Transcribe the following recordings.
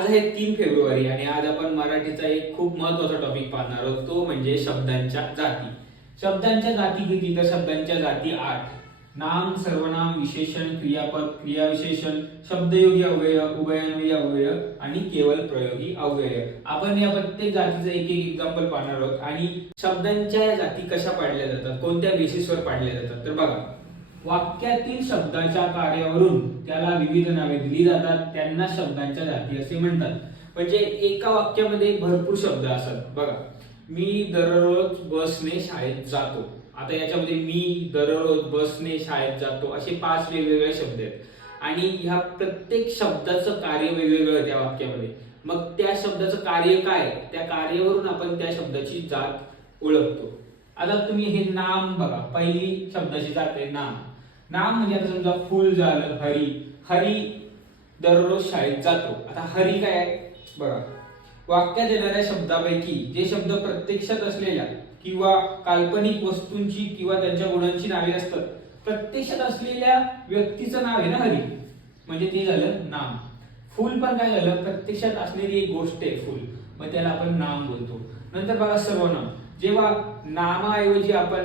आज आहे तीन फेब्रुवारी आणि आज आपण मराठीचा एक खूप महत्त्वाचा टॉपिक पाहणार आहोत. तो म्हणजे शब्दांच्या जाती. शब्दांच्या जाती किती तर शब्दांच्या जाती आठ. नाम सर्वनाम विशेषण क्रियापद क्रियाविशेषण शब्दयोगी अव्यय उभयान्वयी अव्यय आणि केवळ प्रयोगी अव्यय. आपण या प्रत्येक जातीचं एक एक एक्झाम्पल पाहणार आहोत. आणि शब्दांच्या जाती कशा पाडल्या जातात? कोणत्या बेसिसवर पाडल्या जातात? तर बघा. वाक्यातील शब्दाच्या कार्यावरून त्याला विविध नावे दिली जातात त्यांना शब्दांच्या जाती असे म्हणतात. म्हणजे एका वाक्यामध्ये भरपूर शब्द असतात. बघा मी दररोज बसने शाळेत जातो. आता याच्यामध्ये मी दररोज बसने शाळेत जातो असे पाच वेगवेगळे शब्द आहेत. आणि ह्या प्रत्येक शब्दाचं कार्य वेगवेगळं त्या वाक्यामध्ये. मग त्या शब्दाचं कार्य काय? त्या कार्यावरून आपण त्या शब्दाची जात ओळखतो. आता तुम्ही हे नाम बघा. पहिली शब्दाची जात आहे नाम. नाम म्हणजे आता समजा फुल झालं हरी. हरी दररोज शाळेत जातो. आता हरी काय आहे? बघा. वाक्यात येणाऱ्या शब्दापैकी जे शब्द प्रत्यक्षात असलेल्या किंवा काल्पनिक वस्तूंची किंवा त्यांच्या गुणांची नावे असतात प्रत्यक्षात असलेल्या व्यक्तीचं नाव आहे ना हरी. म्हणजे ते झालं नाम. फुल पण काय झालं? प्रत्यक्षात असलेली एक गोष्ट आहे फुल. मग त्याला आपण नाम बोलतो. नंतर बघा सर्वनाम. जेव्हा नामाऐवजी आपण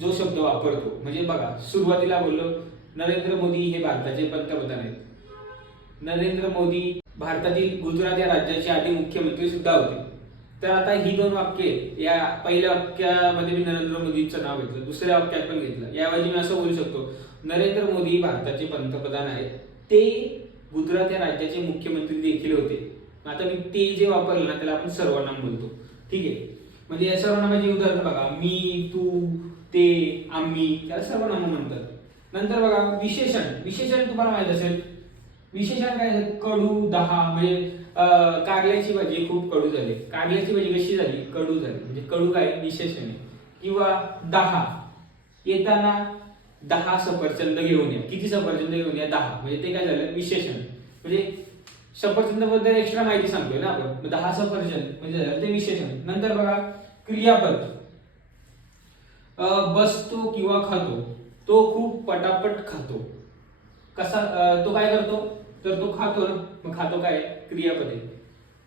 जो शब्द वापरतो. म्हणजे बघा सुरुवातीला बोललो नरेंद्र मोदी हे भारताचे पंतप्रधान आहेत. नरेंद्र मोदी भारतातील गुजरात या राज्याचे आधी मुख्यमंत्री सुद्धा होते. तर आता ही दोन वाक्य या पहिल्या वाक्यामध्ये मी नरेंद्र मोदींचं नाव घेतलं दुसऱ्या वाक्यात पण घेतलं. याऐवजी मी असं बोलू शकतो नरेंद्र मोदी भारताचे पंतप्रधान आहेत. ते गुजरात या राज्याचे मुख्यमंत्री देखील होते. आता मी ते जे वापरलं ना त्याला आपण सर्वनाम बोलतो. ठीक आहे? म्हणजे या सर्वनामाचे उदाहरण बघा. मी तू ते आम्ही त्याला सर्वनाम म्हणतात. नंतर बघा विशेषण. विशेषण तुम्हाला माहीत असेल. विशेषण काय कडू दहा म्हणजे कारल्याची भाजी खूप कडू झाली. कारल्याची भाजी कशी झाली? कडू झाली. म्हणजे कडू काय? विशेषण. आहे किंवा दहा. येताना दहा सफरचंद घेऊन या. किती सफरचंद घेऊन या? दहा. म्हणजे ते काय झालं? विशेषण. म्हणजे सफरचंदबद्दल एक्स्ट्रा माहिती सांगतोय ना आपण. दहा सफरचंद. म्हणजे झालं ते विशेषण. नंतर बघा क्रियापद. बसतो किंवा खातो तो खूप पटापट खातो. कसा तो काय करतो? तर तो खातो ना मग खातो काय? क्रियापदे.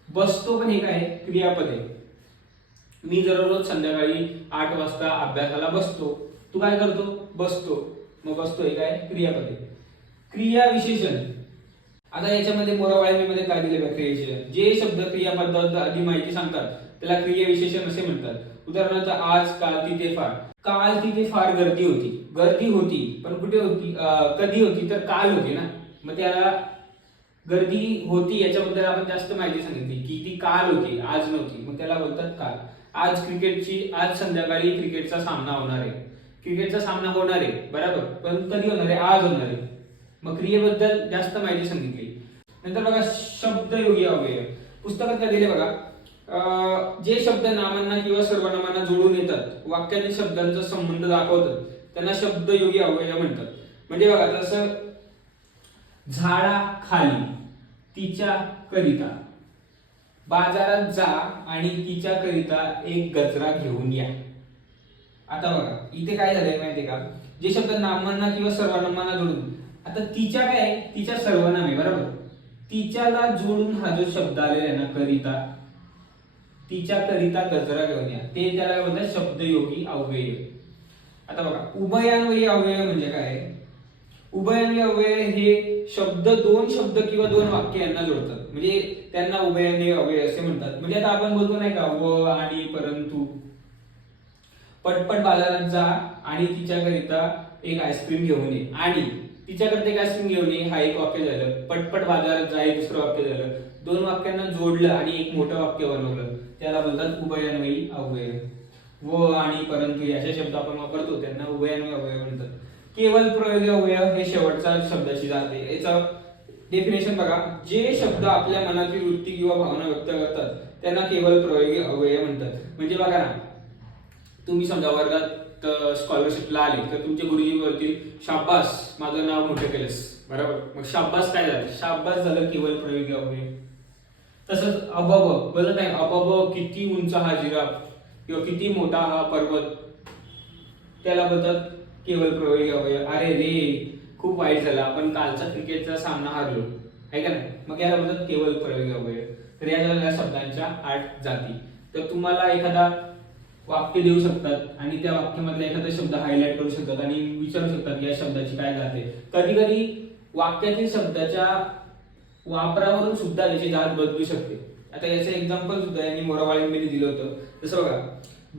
बसतो पण हे काय? आहे? क्रियापद. आहे मी दररोज संध्याकाळी आठ वाजता अभ्यासाला बसतो तू काय करतो? बसतो. मग बसतो हे काय? क्रियापदे. आहे क्रिया विशेषण. आता याच्यामध्ये मोरावाळीमध्ये काय दिले क्रियाविशेषण जे शब्द क्रियापदाबद्दल आधी माहिती सांगतात त्याला क्रिया विशेषण असे म्हणतात. उदाहरणार्थ आज काल तिथे फार. काल तिथे फार गर्दी होती. गर्दी होती पण कुठे होती? कधी होती? तर काल होती ना. मग त्याला गर्दी होती याच्याबद्दल आपण जास्त माहिती सांगितली. की ती काल होती आज नव्हती. मग त्याला बोलतात काल. आज क्रिकेटची आज संध्याकाळी क्रिकेटचा सामना होणार आहे. क्रिकेटचा सामना होणार आहे बरोबर. पण कधी होणार आहे? आज होणार आहे. मग क्रियेबद्दल जास्त माहिती सांगितली. नंतर बघा शब्दयोगी अव्यय पुस्तकात दिले बघा. जे शब्द नामांना किंवा सर्वनामांना जोडून येतात वाक्यातील शब्दांचा संबंध दाखवतात त्यांना शब्दयोगी अव्यय म्हणतात. म्हणजे बघा जसं झाडा खाली तिच्या करिता. बाजारात जा आणि तिच्या करिता एक गजरा घेऊन या. आता बघा इथे काय झालंय माहितीये का? जे शब्द नामांना किंवा सर्वनामांना जोडून आता तिच्या काय आहे? तिच्या सर्वनाम आहे बरोबर? तिच्याला जोडून हा जो शब्द आलेला आहे ना करिता तिच्या करिता गजरा घेऊन या. ते त्याला काय बोलतात शब्दयोगी अव्यय. आता बघा उभयान्वयी अव्यय म्हणजे काय? उभयान्वयी अव्यय हे शब्द दोन शब्द किंवा दोन वाक्य यांना जोडतात. म्हणजे त्यांना उभयान्वयी अव्यय असे म्हणतात. म्हणजे आता आपण बोलतो नाही का व आणि परंतु. पटपट बाजारात जा आणि तिच्याकरिता एक आईस्क्रीम घेऊन ये. आणि तिच्याकरिता एक आईस्क्रीम घेऊन ये हा एक वाक्य झालं. पटपट बाजारात जा हे दुसरं वाक्य झालं. दोन वाक्यांना जोडलं आणि एक मोठं वाक्य बनवलं. त्याला बोलतात उभयान्वयी अव्यय. व आणि परंतु याचे शब्द आपण वापरतो त्यांना उभयान्वयी अव्यय म्हणतात. केवळ प्रयोगी अव्यय हे शेवटचा शब्दाशी जाते. याचा डेफिनेशन बघा. जे शब्द आपल्या मनातील वृत्ती किंवा भावना व्यक्त करतात त्यांना केवळ प्रयोगी अव्यय म्हणतात. म्हणजे बघा ना तुम्ही समजा वर्गात स्कॉलरशिपला आले तर तुमचे गुरुजी बोलतील शाब्बास माझं नाव मोठं केलंस. बरोबर? मग शाब्बास काय झालं? शाब्बास झालं केवळ प्रयोगी अव्यय. तसंच अबब बोलत नाही अबब किती उंच हा जिराफ किंवा किती मोठा हा पर्वत? त्याला बोलतात केवळ प्रयोगी अवयव. अरे रे खूप वाईट झालं. आपण कालचा क्रिकेटचा सामना हारलो. आहे का नाही? मग याला बोलतात केवळ प्रयोग अवयव. तर या झाल्या शब्दांच्या आठ जाती. तर तुम्हाला एखादा वाक्य देऊ शकतात आणि त्या वाक्यामधला एखादा शब्द हायलाइट करू शकतात आणि विचारू शकतात की या शब्दाची काय जाते कधी कधी वाक्यातील शब्दाच्या वापरावरून सुद्धा त्याची जात बदलू शकते. आता याचं एक्झाम्पल सुद्धा यांनी मोरावाळींमध्ये दिलं होतं. जसं बघा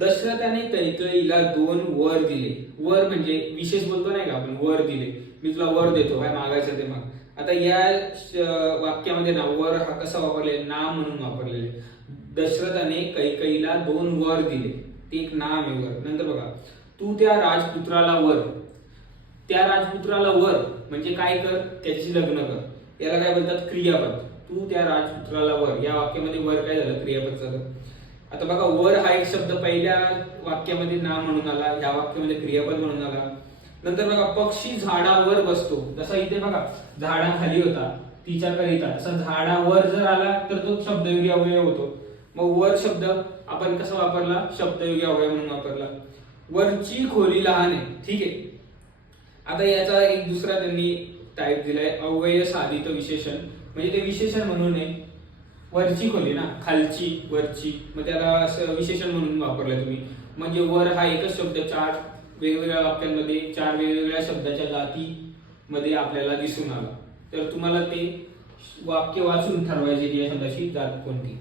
दशरथाने कैकईला दोन वर दिले. वर म्हणजे विशेष बोलतो नाही का आपण वर दिले. मी तुला वर देतो काय मागायचं ते मग. आता या वाक्यामध्ये ना वर हा कसा वापरलेला नाम म्हणून वापरलेले दशरथाने कैकईला दोन वर दिले. ते एक नाम आहे वर. नंतर बघा तू त्या राजपुत्राला वर. त्या राजपुत्राला वर म्हणजे काय कर? त्याच्याशी लग्न कर. याला काय बोलतात क्रियापद. तू त्या राजपुत्राला वर या वाक्यामध्ये वर काय झालं? क्रियापद झालं. आता बघा वर हा एक शब्द पहिल्या वाक्यामध्ये ना म्हणून आला या वाक्यामध्ये क्रियापद म्हणून आला. नंतर बघा पक्षी झाडावर बसतो. जसा इथे बघा झाडाखाली होता तिच्या करिता. असा झाडावर जर आला तर तो शब्दयोगी अवयव होतो. मग वर शब्द आपण कसा वापरला? शब्दयोगी अवयव म्हणून वापरला. वरची खोली लहान आहे ठीक आहे. आता याचा एक दुसरा त्यांनी टाईप दिलाय अव्यय साधित विशेषण. म्हणजे ते विशेषण म्हणून आहे वरची खोली ना खालची वरची. मग त्याला असं विशेषण म्हणून वापरलं तुम्ही. म्हणजे वर हा एकच शब्द चार वेगवेगळ्या वाक्यांमध्ये चार वेगवेगळ्या शब्दाच्या जाती मध्ये आपल्याला दिसून आला. तर तुम्हाला ते वाक्य वाचून ठरवायचे या शब्दाची जात कोणती?